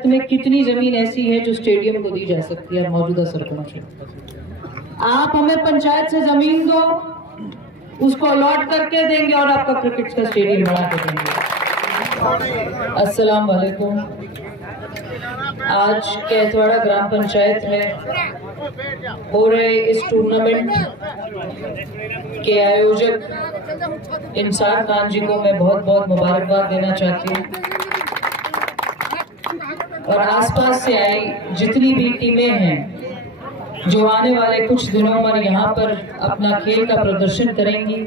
पंचायत में कितनी जमीन ऐसी है जो स्टेडियम को दी जा सकती है मौजूदा सरपंच? आप हमें पंचायत से जमीन दो, उसको अलॉट करके देंगे और आपका क्रिकेट का स्टेडियम बना के देंगे। अस्सलाम वालेकुम। आज कैथवाड़ा ग्राम पंचायत में हो रहे इस टूर्नामेंट के आयोजक इंसार खान जी को मैं बहुत बहुत मुबारकबाद देना चाहती हूँ और आसपास से आई जितनी भी टीमें हैं जो आने वाले कुछ दिनों में यहाँ पर अपना खेल का प्रदर्शन करेंगी,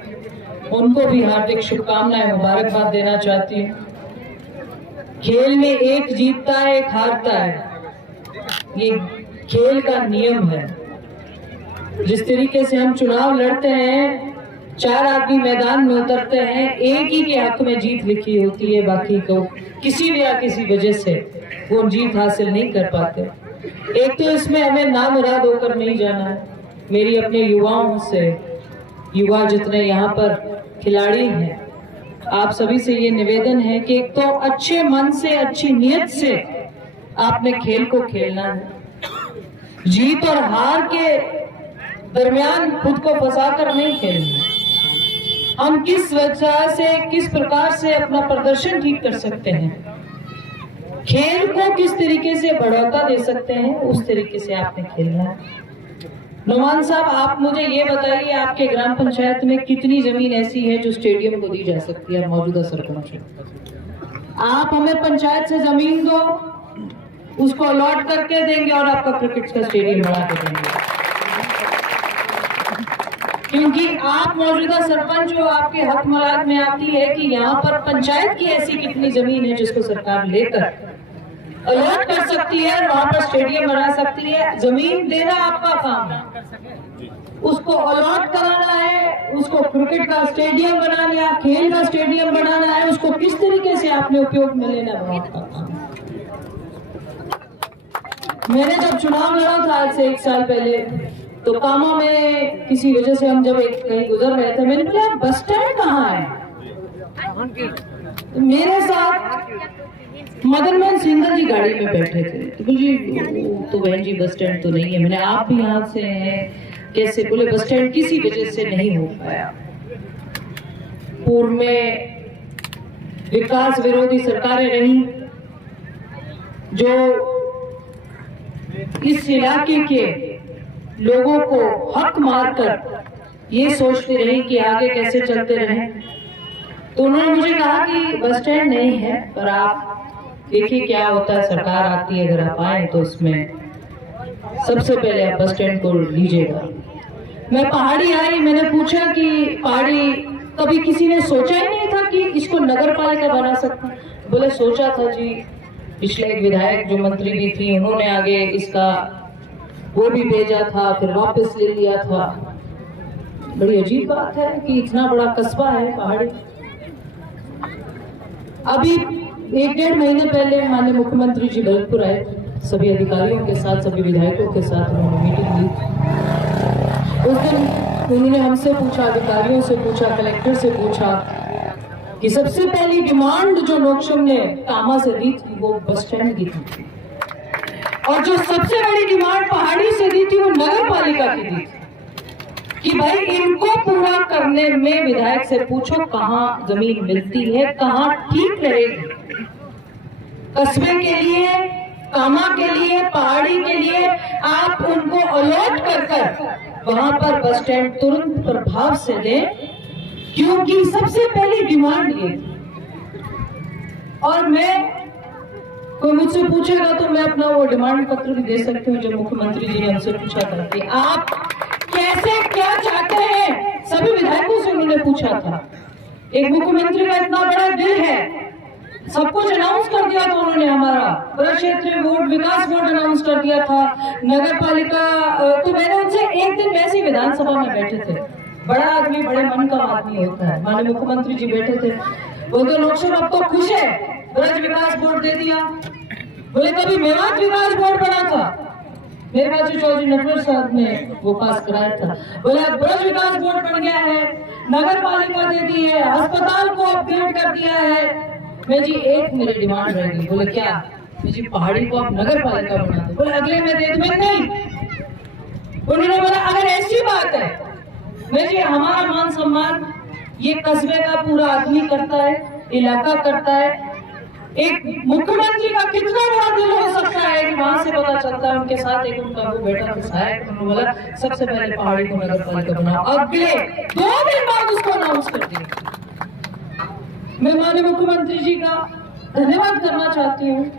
उनको भी हार्दिक शुभकामनाएं मुबारकबाद देना चाहती हूँ। खेल में एक जीतता है एक हारता है, ये खेल का नियम है। जिस तरीके से हम चुनाव लड़ते हैं, 4 आदमी मैदान में उतरते हैं, एक ही के हक में जीत लिखी होती है, बाकी को किसी भी या किसी वजह से वो जीत हासिल नहीं कर पाते। एक तो इसमें हमें नामुराद होकर नहीं जाना है। मेरी अपने युवाओं से, युवा जितने यहाँ पर खिलाड़ी हैं, आप सभी से ये निवेदन है कि एक तो अच्छे मन से, अच्छी नीयत से आपने खेल को खेलना है। जीत और हार के दरमियान खुद को फंसाकर नहीं खेलना। हम किस वजह से, किस प्रकार से अपना प्रदर्शन ठीक कर सकते हैं, खेल को किस तरीके से बढ़ावा दे सकते हैं, उस तरीके से आपने खेलना है। नुमान साहब, आप मुझे ये बताइए, आपके ग्राम पंचायत में कितनी जमीन ऐसी है जो स्टेडियम को दी जा सकती है मौजूदा सरपंच? आप हमें पंचायत से जमीन दो, उसको अलॉट करके देंगे और आपका क्रिकेट का स्टेडियम बना के देंगे। क्योंकि आप मौजूदा सरपंच हो, आपके हक मलाक में आती है कि यहाँ पर पंचायत की ऐसी कितनी जमीन है जिसको सरकार लेकर अलॉट कर सकती है और वहां पर स्टेडियम बना सकती है। जमीन देना आपका काम है, उसको अलॉट कराना है, उसको क्रिकेट का स्टेडियम बनाना है, खेल का स्टेडियम बनाना है, उसको किस तरीके से आपने उपयोग में लेना है, आपका काम। मैंने जब चुनाव लड़ा था आज से 1 साल पहले, तो कामा में किसी वजह से हम जब कहीं गुजर रहे थे, मैंने बोला बस स्टैंड कहाँ है? तो मेरे साथ मदन मोहन सिंह जी गाड़ी में बैठे थे, तो बोली तो बहन जी बस स्टैंड तो नहीं है। मैंने, आप भी यहाँ से हैं कैसे? बोले बस स्टैंड किसी वजह से नहीं हो पाया। पूर्व में विकास विरोधी सरकारें रही जो इस इलाके के लोगों को हक मारकर ये सोचते रहे कि आगे कैसे चलते रहें। तो उन्होंने मुझे कहा कि बस स्टैंड नहीं है, पर आप देखिए क्या होता है, सरकार आती है, अगर आप आए तो इसमें सबसे पहले आप बस स्टैंड को लीजिएगा। मैं पहाड़ी आई, मैंने पूछा कि पहाड़ी कभी किसी ने सोचा ही नहीं था कि इसको नगर पालिका बना सकते? बोले सोचा था जी, पिछले एक विधायक जो मंत्री भी थी, उन्होंने आगे इसका वो भी भेजा था, फिर वापस ले लिया था। बड़ी अजीब बात है कि इतना बड़ा कस्बा है पहाड़ी। अभी 1-1.5 महीने पहले माननीय मुख्यमंत्री जी भरतपुर आए, सभी अधिकारियों के साथ, सभी विधायकों के साथ उन्होंने मीटिंग ली। उस दिन उन्होंने हमसे पूछा, अधिकारियों से पूछा, कलेक्टर से पूछा कि सबसे पहली डिमांड जो लोकसभा ने कामा से दी थी वो बस स्टैंड की थी, और जो सबसे बड़ी डिमांड पहाड़ी से दी थी वो नगर पालिका की दी थी कि भाई इनको पूरा करने में विधायक से पूछो कहाँ जमीन मिलती है, कहाँ ठीक रहेगी कस्बे के लिए, कामा के लिए, पहाड़ी के लिए। आप उनको अलॉट कर वहां पर बस स्टैंड तुरंत प्रभाव से दें, क्योंकि सबसे पहली डिमांड ये थी। और मैं, कोई मुझसे पूछेगा तो मैं अपना वो डिमांड पत्र भी दे सकती हूँ जो मुख्यमंत्री जी ने हमसे पूछा था कि आप कैसे क्या चाहते हैं। सभी विधायकों से उन्होंने पूछा था। एक मुख्यमंत्री का इतना बड़ा दिल है, सब कुछ अनाउंस कर दिया था उन्होंने। हमारा क्षेत्रीय बोर्ड, विकास बोर्ड अनाउंस कर दिया था, नगर पालिका। तो मैंने उनसे एक दिन वैसे ही विधानसभा में बैठे थे, बड़ा आदमी बड़े मन का आदमी होता है, माननीय मुख्यमंत्री जी बैठे थे, बोलते लोकसभा अब तो खुश है, ब्रज विकास बोर्ड दे दिया। बोले कभी मेवात विकास बोर्ड बना था, मेरे बाजू चौधरी नटवर साहब ने वो पास कराया था। बोले ब्रज विकास बोर्ड बन गया है, नगर पालिका दे दी है, अस्पताल को अपग्रेड कर दिया है। मैं जी एक मेरी डिमांड रहेगी। बोले क्या? जी पहाड़ी को आप नगर पालिका बना दो। बोले अगले में दे दूं। नहीं, उन्होंने बोला अगर ऐसी बात है, मैं जी हमारा मान सम्मान ये कस्बे का पूरा आदमी करता है, इलाका करता है। एक मुख्यमंत्री का कितना बड़ा दिल हो सकता है कि वहां से पता चलता है उनके साथ एक उनका वो बेटा सहायक। उन्होंने बोला सबसे पहले पहाड़ी को नगर पालिका बनाओ। अगले 2 दिन बाद उसको अनाउंस कर दिया। मैं माननीय मुख्यमंत्री जी का धन्यवाद करना चाहती हूँ,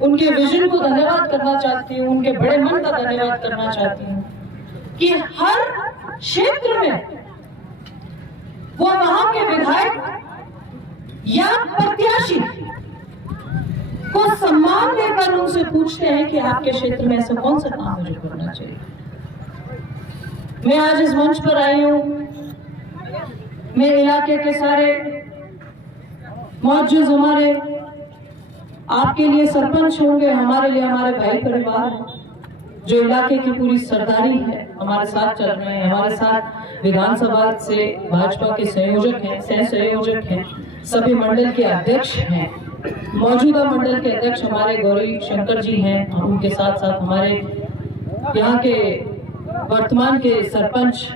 उनके विजन को धन्यवाद करना चाहती हूँ, उनके बड़े मन का धन्यवाद करना चाहती हूँ कि हर क्षेत्र में वो वहां के विधायक या प्रत्याशी को सम्मान देकर उनसे पूछते हैं कि आपके क्षेत्र में ऐसा कौन सा काम है जो करना चाहिए। मैं आज इस मंच पर आई हूं, मैं इलाके के सारे मौजूद हमारे आपके लिए सरपंच होंगे, हमारे लिए हमारे भाई परिवार जो इलाके की पूरी सरदारी है हमारे साथ चल रहे हैं। हमारे साथ विधानसभा से भाजपा के संयोजक हैं, सह संयोजक हैं, सभी मंडल के अध्यक्ष हैं। मौजूदा मंडल के अध्यक्ष हमारे गौरी शंकर जी हैं, उनके साथ साथ हमारे यहाँ के वर्तमान के सरपंच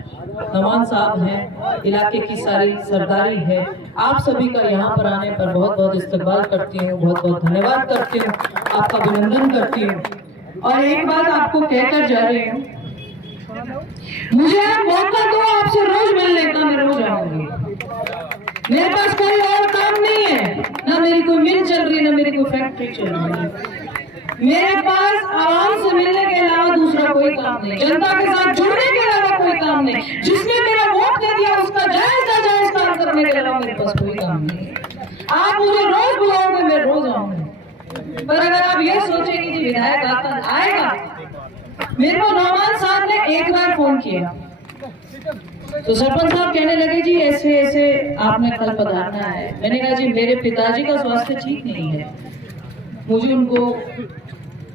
नमान साहब हैं। इलाके की सारी सरदारी है। आप सभी का यहाँ पर आने पर बहुत बहुत इस्तकबाल करती हूँ, बहुत बहुत धन्यवाद करती हूँ, आपका अभिनंदन करती हूँ। और एक बात आपको कहकर जा रही हूँ, मुझे आप मौका दो आपसे रोज मिलने का, मैं रोज आऊंगी। मेरे पास कोई और काम नहीं है, ना मेरी कोई मिल चल रही है, ना मेरी कोई फैक्ट्री चल रही है। मेरे पास आवाम से मिलने के अलावा दूसरा कोई काम नहीं, जनता के साथ जुड़ने के अलावा कोई काम नहीं। जिसने मेरा वोट दे दिया उसका जायज काम करने के अलावा मेरे पास कोई काम नहीं। आप मुझे रोज बुलाओगे, मैं रोज आऊंगी। पर अगर आप ये सोचेंगे कि विधायक आता आएगा, मेरे को नौमान साहब ने एक बार फोन किया तो सरपंच साहब कहने लगे जी ऐसे ऐसे आपने कल पधारना है। मैंने कहा जी मेरे पिताजी का स्वास्थ्य ठीक नहीं है, मुझे उनको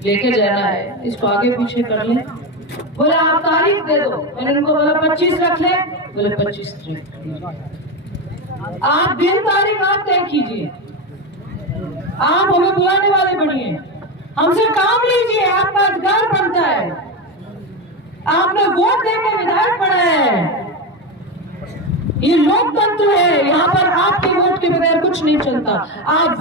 लेके जाना है, इसको आगे पीछे कर ले। बोले आप तारीख दे दो। मैंने उनको बोला 25 रख ले। बोले 25 आप दिन तारीख आप तय कीजिए, आप हमें बुलाने वाले बनिए, हमसे काम लीजिए, आपका अधिकार बनता है। आपने वोट देकर विधायक बनाया है, ये लोकतंत्र है, यहाँ पर आपके वोट के बगैर कुछ नहीं चलता। आप